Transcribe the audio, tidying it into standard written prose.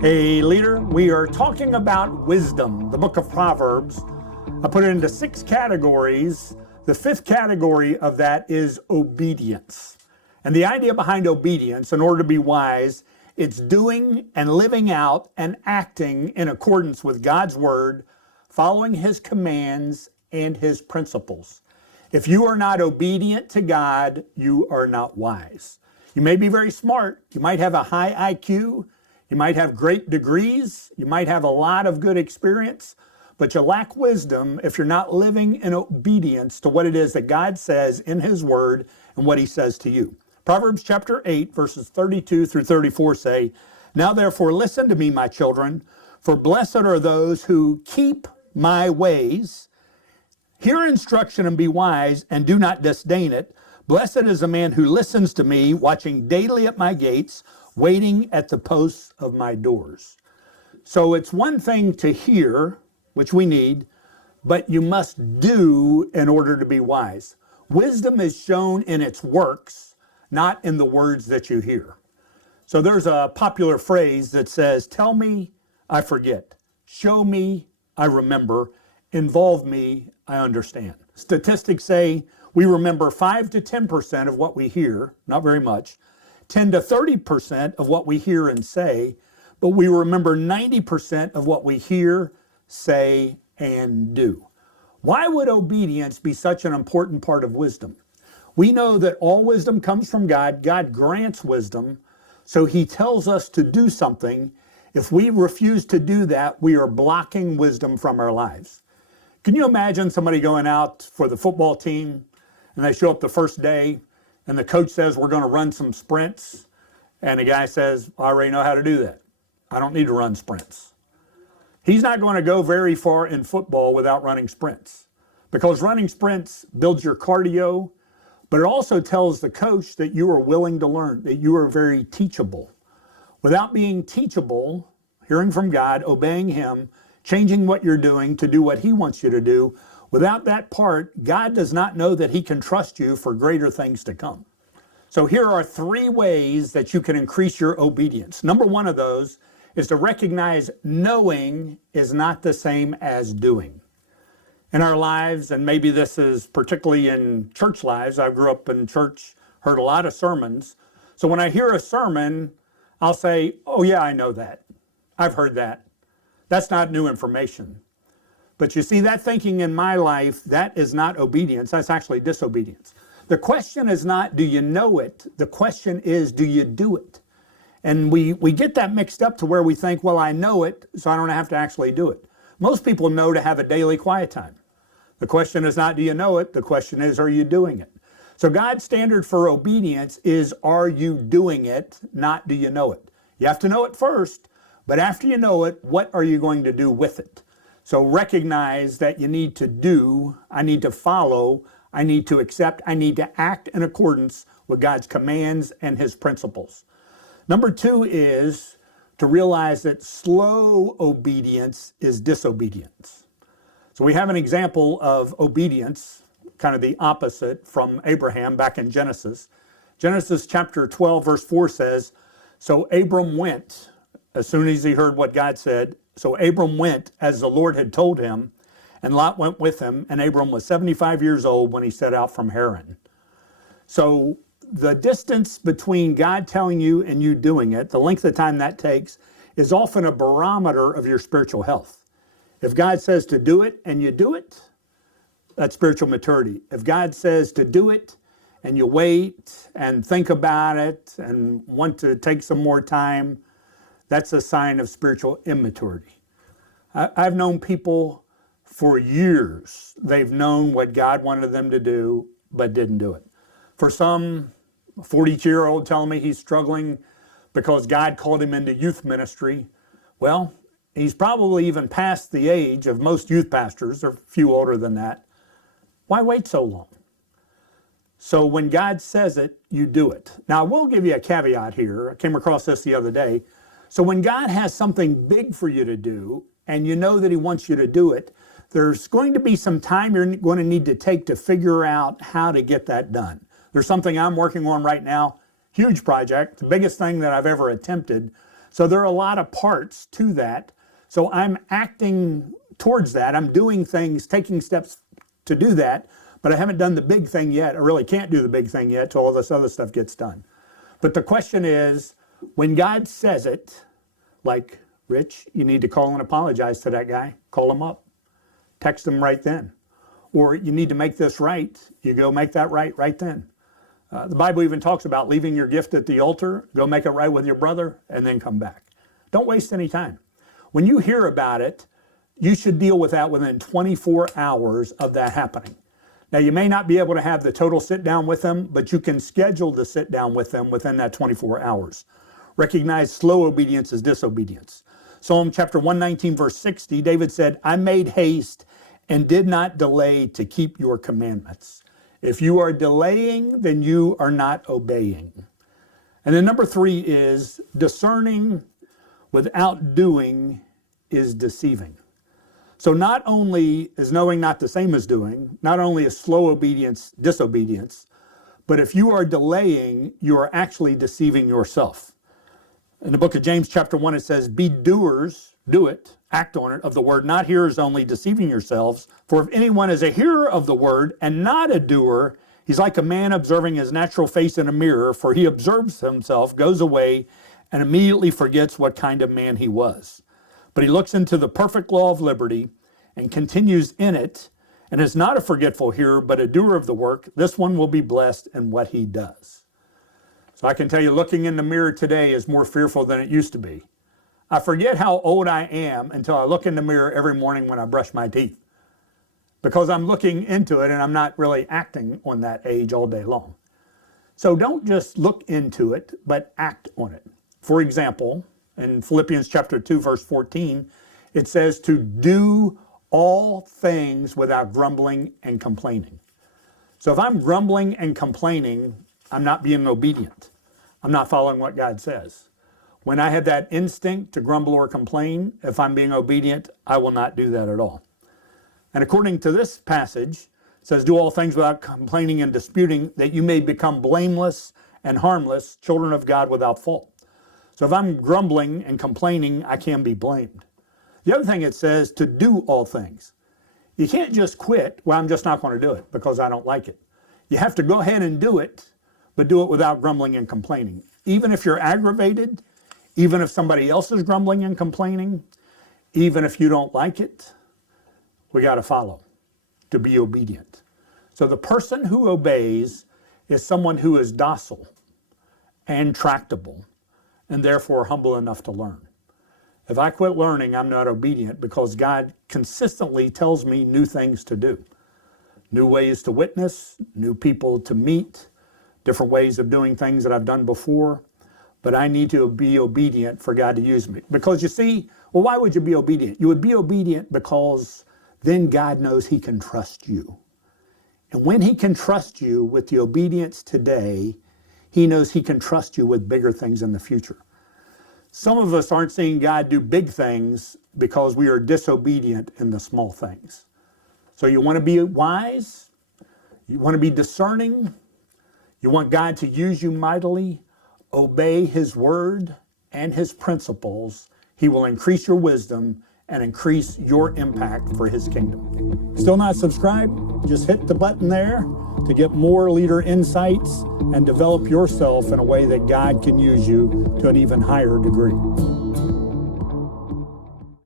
Hey, leader, we are talking about wisdom, the book of Proverbs. I put it into 6 categories. The 5th category of that is obedience. And the idea behind obedience, in order to be wise, it's doing and living out and acting in accordance with God's word, following his commands and his principles. If you are not obedient to God, you are not wise. You may be very smart. You might have a high IQ. You might have great degrees. You might have a lot of good experience, but you lack wisdom if you're not living in obedience to what it is that God says in his word and what he says to you. Proverbs chapter 8, verses 32 through 34 say, "Now therefore listen to me, my children, for blessed are those who keep my ways. Hear instruction and be wise, and do not disdain it. Blessed is the man who listens to me, watching daily at my gates, waiting at the posts of my doors." So it's one thing to hear, which we need, but you must do in order to be wise. Wisdom is shown in its works, not in the words that you hear. So there's a popular phrase that says, "Tell me, I forget. Show me, I remember. Involve me, I understand." Statistics say we remember 5 to 10% of what we hear, not very much, 10 to 30% of what we hear and say, but we remember 90% of what we hear, say, and do. Why would obedience be such an important part of wisdom? We know that all wisdom comes from God. God grants wisdom, so he tells us to do something. If we refuse to do that, we are blocking wisdom from our lives. Can you imagine somebody going out for the football team and they show up the first day and the coach says, "We're going to run some sprints." And the guy says, "I already know how to do that. I don't need to run sprints." He's not going to go very far in football without running sprints, because running sprints builds your cardio, but it also tells the coach that you are willing to learn, that you are very teachable. Without being teachable, hearing from God, obeying him, changing what you're doing to do what he wants you to do, without that part, God does not know that he can trust you for greater things to come. So here are 3 ways that you can increase your obedience. Number 1 of those is to recognize knowing is not the same as doing. In our lives, and maybe this is particularly in church lives, I grew up in church, heard a lot of sermons. So when I hear a sermon, I'll say, "Oh yeah, I know that. I've heard that. That's not new information." But you see, that thinking in my life, that is not obedience. That's actually disobedience. The question is not, do you know it? The question is, do you do it? And we get that mixed up to where we think, well, I know it, so I don't have to actually do it. Most people know to have a daily quiet time. The question is not, do you know it? The question is, are you doing it? So God's standard for obedience is, are you doing it? Not, do you know it? You have to know it first, but after you know it, what are you going to do with it? So recognize that you need to do, I need to follow, I need to accept, I need to act in accordance with God's commands and his principles. Number 2 is to realize that slow obedience is disobedience. So we have an example of obedience, kind of the opposite, from Abraham back in Genesis. Genesis chapter 12, verse 4 says, "So Abram went," as soon as he heard what God said, "So Abram went as the Lord had told him, and Lot went with him, and Abram was 75 years old when he set out from Haran." So the distance between God telling you and you doing it, the length of time that takes, is often a barometer of your spiritual health. If God says to do it and you do it, that's spiritual maturity. If God says to do it and you wait and think about it and want to take some more time, that's a sign of spiritual immaturity. I've known people for years, they've known what God wanted them to do, but didn't do it. For some, a 42-year-old telling me he's struggling because God called him into youth ministry. Well, he's probably even past the age of most youth pastors, or a few older than that. Why wait so long? So when God says it, you do it. Now, I will give you a caveat here. I came across this the other day. So when God has something big for you to do, and you know that he wants you to do it, there's going to be some time you're going to need to take to figure out how to get that done. There's something I'm working on right now. Huge project, the biggest thing that I've ever attempted. So there are a lot of parts to that. So I'm acting towards that. I'm doing things, taking steps to do that, but I haven't done the big thing yet. I really can't do the big thing yet till all this other stuff gets done. But the question is, when God says it, like, Rich, you need to call and apologize to that guy, call him up, text him right then. Or you need to make this right, you go make that right then. The Bible even talks about leaving your gift at the altar, go make it right with your brother, and then come back. Don't waste any time. When you hear about it, you should deal with that within 24 hours of that happening. Now, you may not be able to have the total sit down with them, but you can schedule to sit down with them within that 24 hours. Recognize slow obedience is disobedience. Psalm chapter 119, verse 60, David said, I made haste and did not delay to keep your commandments. If you are delaying, then you are not obeying. And then number 3 is discerning without doing is deceiving. So not only is knowing not the same as doing, not only is slow obedience disobedience, but if you are delaying, you are actually deceiving yourself. In the book of James chapter 1, it says, be doers, do it, act on it, of the word, not hearers only, deceiving yourselves. For if anyone is a hearer of the word and not a doer, he's like a man observing his natural face in a mirror, for he observes himself, goes away, and immediately forgets what kind of man he was. But he looks into the perfect law of liberty and continues in it, and is not a forgetful hearer, but a doer of the work. This one will be blessed in what he does. So I can tell you, looking in the mirror today is more fearful than it used to be. I forget how old I am until I look in the mirror every morning when I brush my teeth, because I'm looking into it and I'm not really acting on that age all day long. So don't just look into it, but act on it. For example, in Philippians chapter 2, verse 14, it says to do all things without grumbling and complaining. So if I'm grumbling and complaining, I'm not being obedient. I'm not following what God says. When I have that instinct to grumble or complain, if I'm being obedient, I will not do that at all. And according to this passage, it says, do all things without complaining and disputing, that you may become blameless and harmless, children of God without fault. So if I'm grumbling and complaining, I can be blamed. The other thing it says, to do all things. You can't just quit, well, I'm just not going to do it because I don't like it. You have to go ahead and do it, but do it without grumbling and complaining. Even if you're aggravated, even if somebody else is grumbling and complaining, even if you don't like it, we got to follow, to be obedient. So the person who obeys is someone who is docile and tractable, and therefore humble enough to learn. If I quit learning, I'm not obedient, because God consistently tells me new things to do. New ways to witness, new people to meet, different ways of doing things that I've done before. But I need to be obedient for God to use me. Because you see, well, why would you be obedient? You would be obedient because then God knows he can trust you. And when he can trust you with the obedience today, he knows he can trust you with bigger things in the future. Some of us aren't seeing God do big things because we are disobedient in the small things. So you want to be wise, you want to be discerning, you want God to use you mightily, obey his word and his principles. He will increase your wisdom and increase your impact for his kingdom. Still not subscribed? Just hit the button there to get more leader insights and develop yourself in a way that God can use you to an even higher degree.